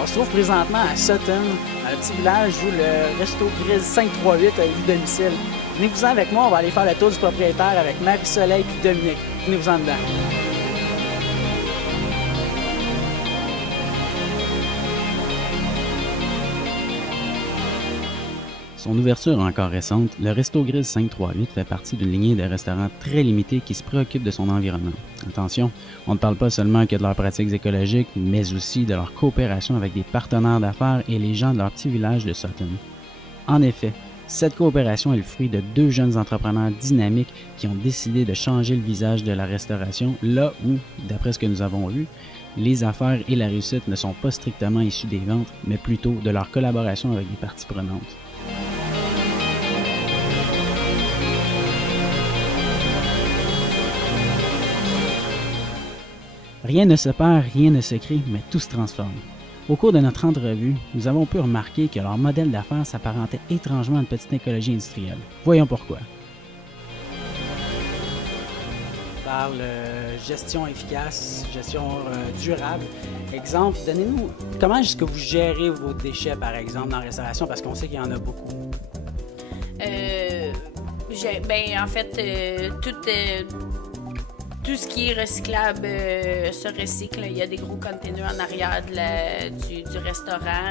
On se trouve présentement à Sutton, un petit village où le Resto Grise 538 a eu domicile. Venez-vous-en avec moi, on va aller faire le tour du propriétaire avec Marie-Soleil et Dominique. Venez-vous-en dedans. Son ouverture encore récente, le Resto Grise 538 fait partie d'une lignée de restaurants très limitée qui se préoccupe de son environnement. Attention, on ne parle pas seulement que de leurs pratiques écologiques, mais aussi de leur coopération avec des partenaires d'affaires et les gens de leur petit village de Sutton. En effet, cette coopération est le fruit de deux jeunes entrepreneurs dynamiques qui ont décidé de changer le visage de la restauration là où, d'après ce que nous avons vu, les affaires et la réussite ne sont pas strictement issues des ventes, mais plutôt de leur collaboration avec des parties prenantes. Rien ne se perd, rien ne se crée, mais tout se transforme. Au cours de notre entrevue, nous avons pu remarquer que leur modèle d'affaires s'apparentait étrangement à une petite écologie industrielle. Voyons pourquoi. On parle gestion efficace, gestion durable. Exemple, donnez-nous comment est-ce que vous gérez vos déchets, par exemple, dans la restauration, parce qu'on sait qu'il y en a beaucoup. En fait, tout ce qui est recyclable se recycle. Il y a des gros containers en arrière du restaurant.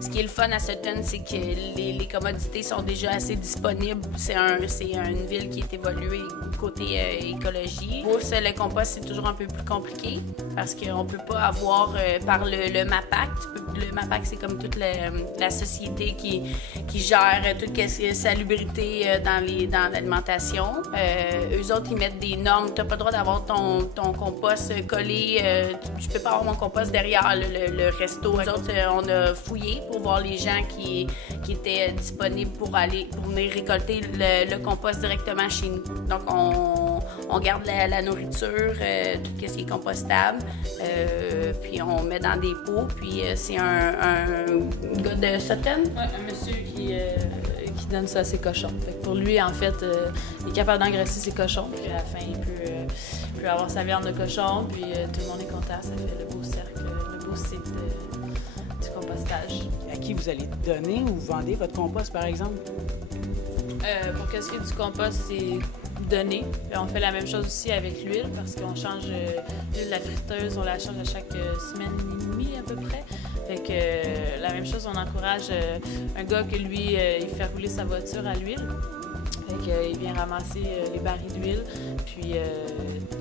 Ce qui est le fun à Sutton, c'est que les commodités sont déjà assez disponibles. C'est une ville qui est évoluée côté écologie. Pour le compost, c'est toujours un peu plus compliqué parce qu'on ne peut pas avoir par le MAPAC. Le MAPAC, c'est comme toute la société qui gère toute la salubrité dans l'alimentation. Eux autres, ils mettent des normes. Tu n'as pas le droit d'avoir ton compost collé. Je peux pas avoir mon compost derrière le resto. Nous autres, on a fouillé pour voir les gens qui étaient disponibles pour venir récolter le compost directement chez nous. Donc, on garde la nourriture, tout ce qui est compostable, puis on met dans des pots. Puis c'est un gars de Sutton. Ouais, un monsieur qui donne ça à ses cochons. Fait que pour lui, en fait, il est capable d'engraisser ses cochons, puis à la fin, il peut avoir sa viande de cochon, puis tout le monde est content. Ça fait le beau cercle, le beau cycle du compostage. À qui vous allez donner ou vendez votre compost, par exemple? Pour ce qui est du compost, c'est donné. On fait la même chose aussi avec l'huile, parce qu'on change l'huile de la friteuse, on la change à chaque semaine et demie à peu près. Fait que la même chose, on encourage un gars que lui, il fait rouler sa voiture à l'huile. Fait qu'il vient ramasser les barils d'huile. Puis,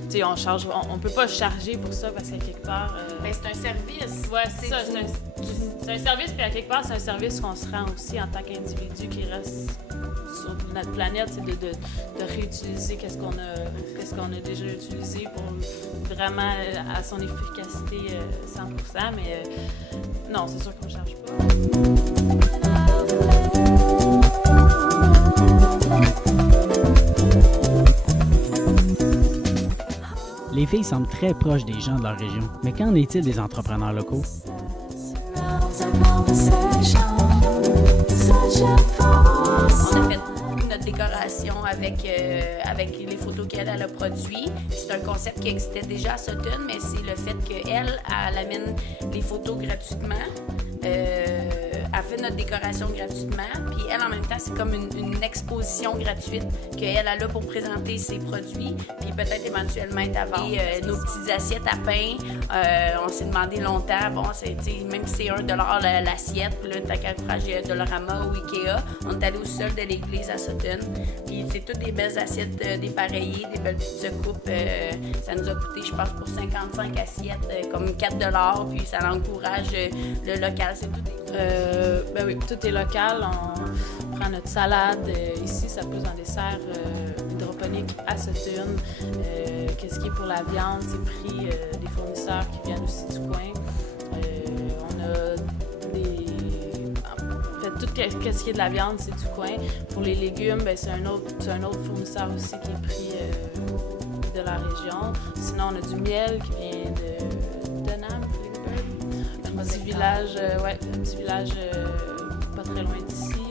tu sais, on peut pas charger pour ça parce qu'à quelque part... c'est un service. Ouais, c'est ça. C'est un service, puis à quelque part, c'est un service qu'on se rend aussi en tant qu'individu qui reste sur notre planète, c'est de réutiliser qu'est-ce qu'on a déjà utilisé pour vraiment à son efficacité 100%. Mais non, c'est sûr qu'on ne charge pas. Les filles semblent très proches des gens de leur région, mais qu'en est-il des entrepreneurs locaux? On a fait notre décoration avec les photos qu'elle a produit. C'est un concept qui existait déjà à Sutton, mais c'est le fait qu'elle amène les photos gratuitement. Elle fait notre décoration gratuitement, puis elle, en même temps, c'est comme une exposition gratuite qu'elle a là pour présenter ses produits, puis peut-être éventuellement être à vendre. Nos petites assiettes à pain, on s'est demandé longtemps, bon, même si c'est $1 l'assiette, puis là, t'as qu'à faire Dollarama ou Ikea, on est allé au sol de l'église à Sutton, puis c'est toutes des belles assiettes dépareillées, des belles petites soucoupes. Ça nous a coûté, je pense, pour 55 assiettes, comme $4, puis ça encourage le local. C'est tout. Ben oui, tout est local. On prend notre salade. Ici, ça pousse dans des serres hydroponiques à Sutton. Qu'est-ce qui est pour la viande, c'est pris des fournisseurs qui viennent aussi du coin. On a En fait, tout ce qui est de la viande, c'est du coin. Pour les légumes, ben, c'est un autre fournisseur aussi qui est pris de la région. Sinon, on a du miel qui vient de Denham. Un petit village, un petit village pas très loin d'ici.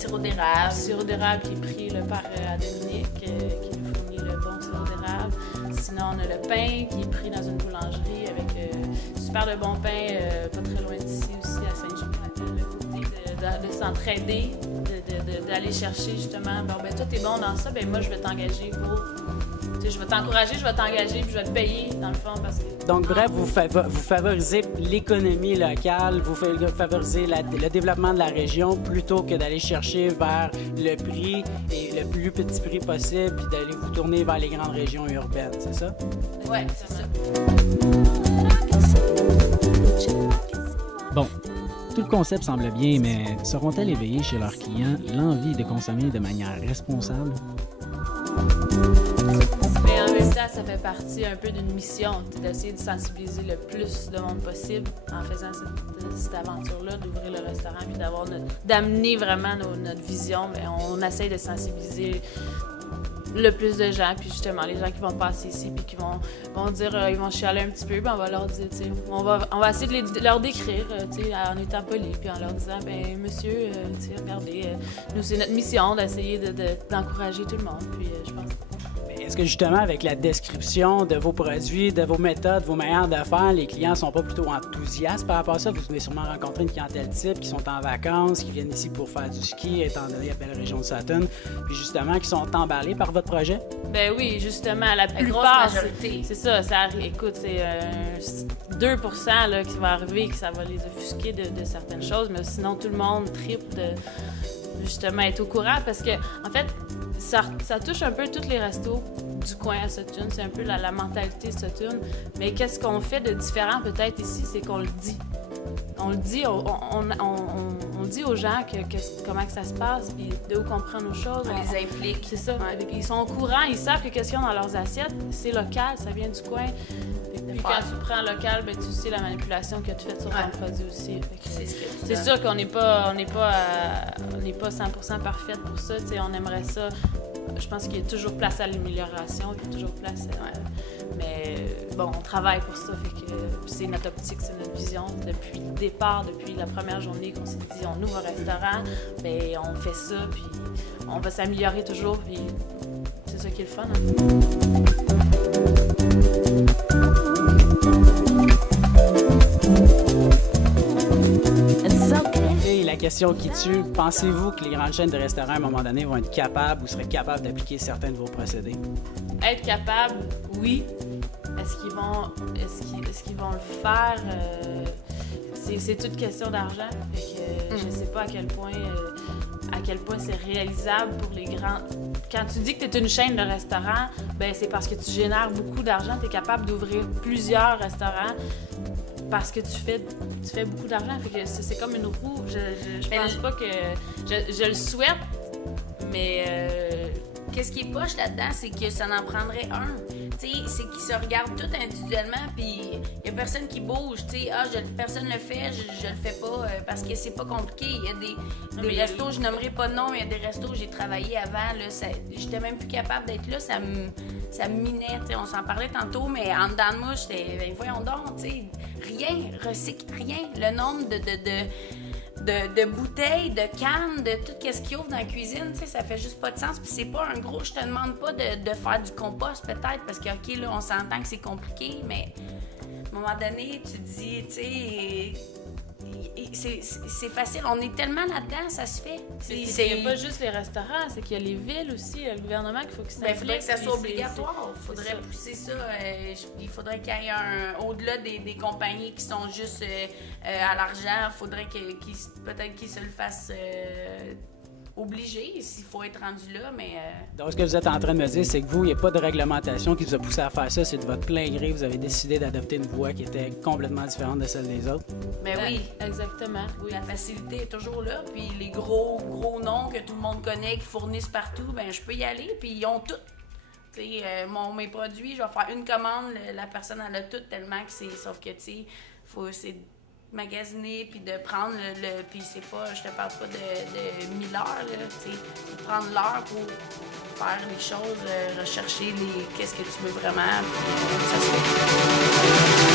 sirop d'érable. Sirop d'érable qui est pris là, par Dominique, qui nous fournit le bon sirop d'érable. Sinon, on a le pain qui est pris dans une boulangerie avec super de bon pain, pas très loin d'ici aussi, à Saint-Jean. Le côté de s'entraider, d'aller chercher justement, bon, ben toi, t'es bon dans ça, ben moi, je vais t'engager pour... Je vais t'encourager, je vais t'engager, puis je vais te payer, dans le fond, parce que... Donc, bref, vous favorisez l'économie locale, vous favorisez le développement de la région plutôt que d'aller chercher vers le prix et le plus petit prix possible, puis d'aller vous tourner vers les grandes régions urbaines, c'est ça? Oui, c'est ça. Bon, tout le concept semble bien, mais sauront-elles éveiller chez leurs clients l'envie de consommer de manière responsable? Mais en même temps, ça fait partie un peu d'une mission, d'essayer de sensibiliser le plus de monde possible en faisant cette aventure-là, d'ouvrir le restaurant, puis d'amener vraiment notre vision. Mais on essaye de sensibiliser le plus de gens, puis justement, les gens qui vont passer ici, puis qui vont dire, ils vont chialer un petit peu, puis on va leur dire, tu sais, on va essayer de leur décrire, tu sais, en étant poli, puis en leur disant, ben monsieur, tu sais, regardez, nous, c'est notre mission d'essayer d'encourager tout le monde, puis je pense... Est-ce que justement, avec la description de vos produits, de vos méthodes, vos manières de faire, les clients sont pas plutôt enthousiastes par rapport à ça? Vous devez sûrement rencontrer une clientèle type qui sont en vacances, qui viennent ici pour faire du ski, étant donné la belle région de Sutton, puis justement, qui sont emballés par votre projet? Ben oui, justement, la grosse plupart, majorité. c'est ça, écoute, c'est 2% là, qui va arriver, que ça va les offusquer de certaines choses, mais sinon, tout le monde tripe de justement être au courant, parce que, en fait, ça touche un peu tous les restos du coin à Sutton. C'est un peu la mentalité de Sutton. Mais qu'est-ce qu'on fait de différent peut-être ici, c'est qu'on le dit. On le dit, on dit aux gens comment que ça se passe, puis d'où qu'on prend nos choses. On les implique. C'est ça. Ouais. Ils sont au courant, ils savent que qu'est-ce qu'ils ont dans leurs assiettes, c'est local, ça vient du coin. Puis quand tu prends local, ben, tu sais la manipulation que tu fais sur ton produit aussi. C'est sûr qu'on n'est pas 100% parfaite pour ça. T'sais, on aimerait ça. Je pense qu'il y a toujours place à l'amélioration, il y a toujours place mais bon, on travaille pour ça, fait que c'est notre optique, c'est notre vision. Depuis le départ, depuis la première journée qu'on s'est dit on ouvre un restaurant, ben on fait ça, puis on va s'améliorer toujours, puis c'est ça qui est le fun. Et la question qui tue, pensez-vous que les grandes chaînes de restaurants, à un moment donné, vont être capables ou seraient capables d'appliquer certains de vos procédés? Être capable, oui. Est-ce qu'ils vont le faire? C'est toute question d'argent. Je ne sais pas à quel point c'est réalisable pour les grands. Quand tu dis que tu es une chaîne de restaurants, ben c'est parce que tu génères beaucoup d'argent. Tu es capable d'ouvrir plusieurs restaurants parce que tu fais beaucoup d'argent. C'est comme une roue. Je pense pas que... Je le souhaite, mais... Qu'est-ce qui est poche là-dedans, c'est que ça en prendrait un. Tu sais, c'est qu'ils se regardent tous individuellement, puis il y a personne qui bouge. Tu sais, personne le fait, je le fais pas parce que c'est pas compliqué. Il y a des restos, je nommerai pas de nom, mais il y a des restos où j'ai travaillé avant. J'étais même plus capable d'être là, ça me minait. Tu sais, on s'en parlait tantôt, mais en dedans de moi, j'étais, ben, voyons donc, tu sais, rien, recycle, rien. Le nombre de bouteilles, de cannes, de tout ce qu'il y a dans la cuisine, tu sais, ça fait juste pas de sens. Puis c'est pas un gros, je te demande pas de faire du compost peut-être, parce que, OK, là, on s'entend que c'est compliqué, mais à un moment donné, tu te dis, tu sais, c'est facile. On est tellement là-dedans, ça se fait. Il n'y a pas juste les restaurants, c'est qu'il y a les villes aussi, le gouvernement qu'il faut qu'il s'implique. Il faudrait que ça soit obligatoire. Il faudrait pousser ça. Il faudrait qu'il y ait au-delà des compagnies qui sont juste à l'argent, il faudrait peut-être qu'ils se le fassent obligé s'il faut être rendu là, mais... Donc, ce que vous êtes en train de me dire, c'est que vous, il n'y a pas de réglementation qui vous a poussé à faire ça, c'est de votre plein gré, vous avez décidé d'adopter une voie qui était complètement différente de celle des autres? Ben oui, exactement. Oui, la facilité est toujours là, puis les gros noms que tout le monde connaît, qui fournissent partout, ben je peux y aller, puis ils ont tout. Tu sais, mes produits, je vais faire une commande, la personne, elle a tout tellement que c'est... Sauf que, tu sais, c'est magasiner, puis de prendre puis c'est pas, je te parle pas de 1000 heures, là, tu sais, prendre l'heure pour faire les choses, rechercher qu'est-ce que tu veux vraiment, puis ça se fait.